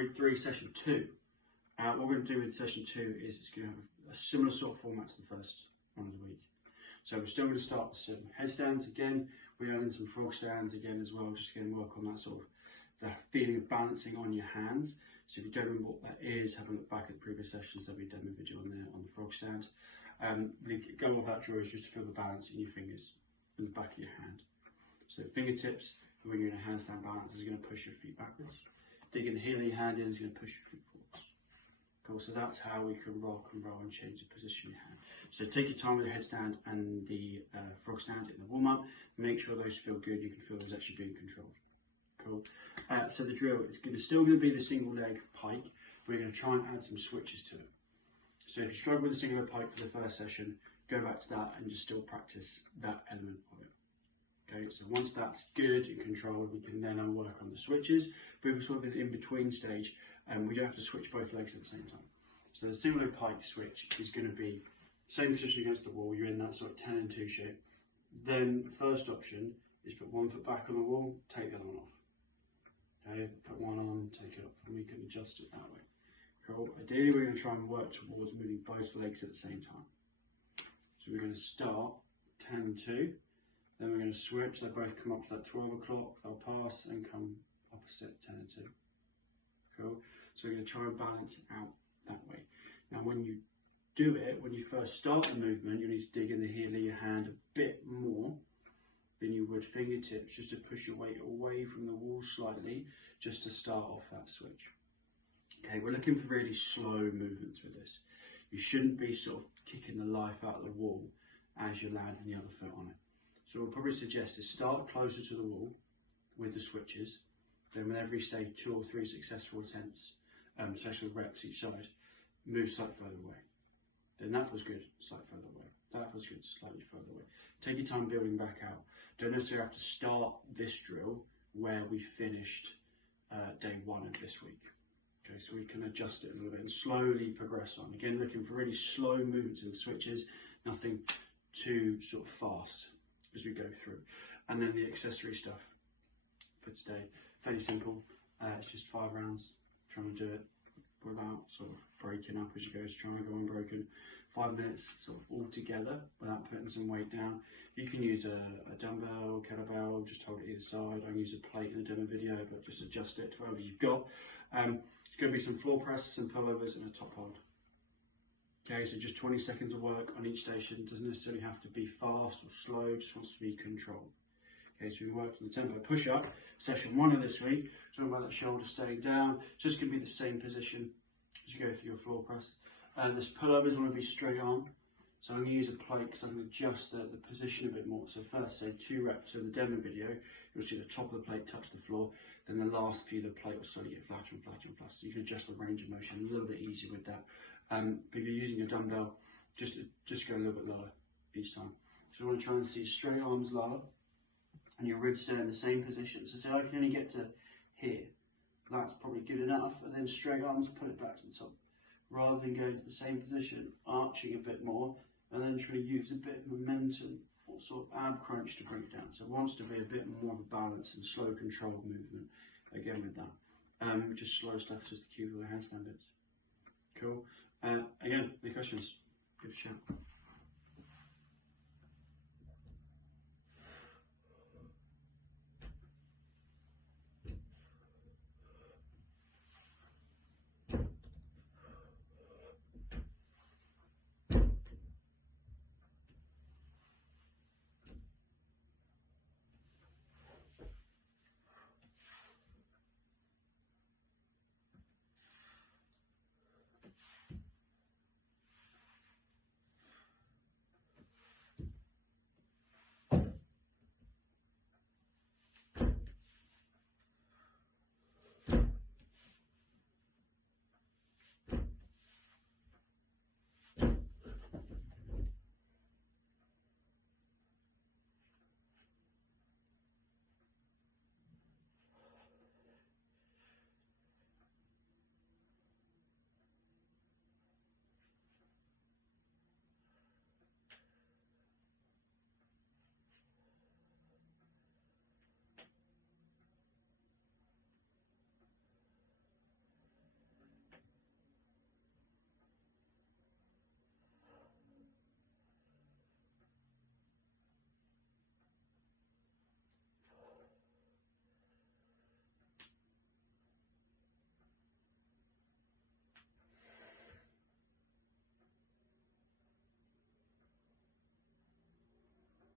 week 3, session 2. What we're going to do in session 2 is it's going to have a similar sort of format to the first one of the week. So we're still going to start with some headstands again. We're adding some frog stands again as well, just again work on that sort of the feeling of balancing on your hands. So if you don't remember what that is, have a look back at the previous sessions. There'll be a demo video on there on the frog stand. The goal of that drill is just to feel the balance in your fingers in the back of your hand. So fingertips, when you're in a handstand balance, is going to push your feet backwards. Digging the heel of your hand in is going to push your feet forwards. Cool, so that's how we can rock and roll and change the position of your hand. So take your time with the headstand and the frog stand in the warm-up. Make sure those feel good. You can feel those actually being controlled. Cool. So the drill is still going to be the single leg pike. We're going to try and add some switches to it. So if you struggle with the single leg pike for the first session, go back to that and just still practice that element of it. Okay, so once that's good and controlled, we can then work on the switches. But we're sort of in between stage, and we don't have to switch both legs at the same time. So the single leg pike switch is going to be same position against the wall. You're in that sort of 10 and 2 shape. Then the first option is put one foot back on the wall, take the other one off. Okay, put one on, take it off, and we can adjust it that way. Cool. Ideally, we're going to try and work towards moving both legs at the same time. So we're going to start 10 and 2. Then we're going to switch. They both come up to that 12 o'clock. They'll pass and come opposite 10 and 2. Cool. So we're going to try and balance it out that way. Now, when you do it, when you first start the movement, you need to dig in the heel of your hand a bit more than you would fingertips, just to push your weight away from the wall slightly, just to start off that switch. Okay, we're looking for really slow movements with this. You shouldn't be sort of kicking the life out of the wall as you're landing the other foot on it. So we'll probably suggest is start closer to the wall with the switches. Then with every, say, 2 or 3 successful attempts, successful reps each side, move slightly further away. Then that feels good, slightly further away. That feels good, slightly further away. Take your time building back out. Don't necessarily have to start this drill where we finished day 1 of this week. Okay, so we can adjust it a little bit and slowly progress on. Again, looking for really slow movements in the switches, nothing too sort of fast as we go through. And then the accessory stuff for today, fairly simple. It's just 5 rounds, trying to do it without sort of breaking up as you go, trying to go unbroken. 5 minutes sort of all together without putting some weight down. You can use a dumbbell, kettlebell, just hold it either side. I use a plate in a demo video, but just adjust it to whatever you've got. It's going to be some floor presses, some pullovers, and a top hold. Okay, so just 20 seconds of work on each station. Doesn't necessarily have to be fast or slow, just wants to be controlled. Okay, so we worked on the tempo push-up, session 1 of this week. Talking about that shoulder staying down. It's just going to be the same position as you go through your floor press. And this pullovers want to be straight on. So I'm going to use a plate because I'm going to adjust the position a bit more. So first, say 2 reps in the demo video, you'll see the top of the plate touch the floor. Then the last few, the plate will slowly get flatter and flatter and flatter. So you can adjust the range of motion a little bit easier with that. If you're using a dumbbell, just go a little bit lower each time. So you want to try and see straight arms lower and your ribs stay in the same position. So say I can only get to here. That's probably good enough. And then straight arms, put it back to the top. Rather than going to the same position, arching a bit more, and then trying to use a bit of momentum or sort of ab crunch to bring it down. So it wants to be a bit more of a balance and slow controlled movement. Again with that. Just slow stuff, just the cue for the handstand bits. Cool. Again, any questions? Give us a shout.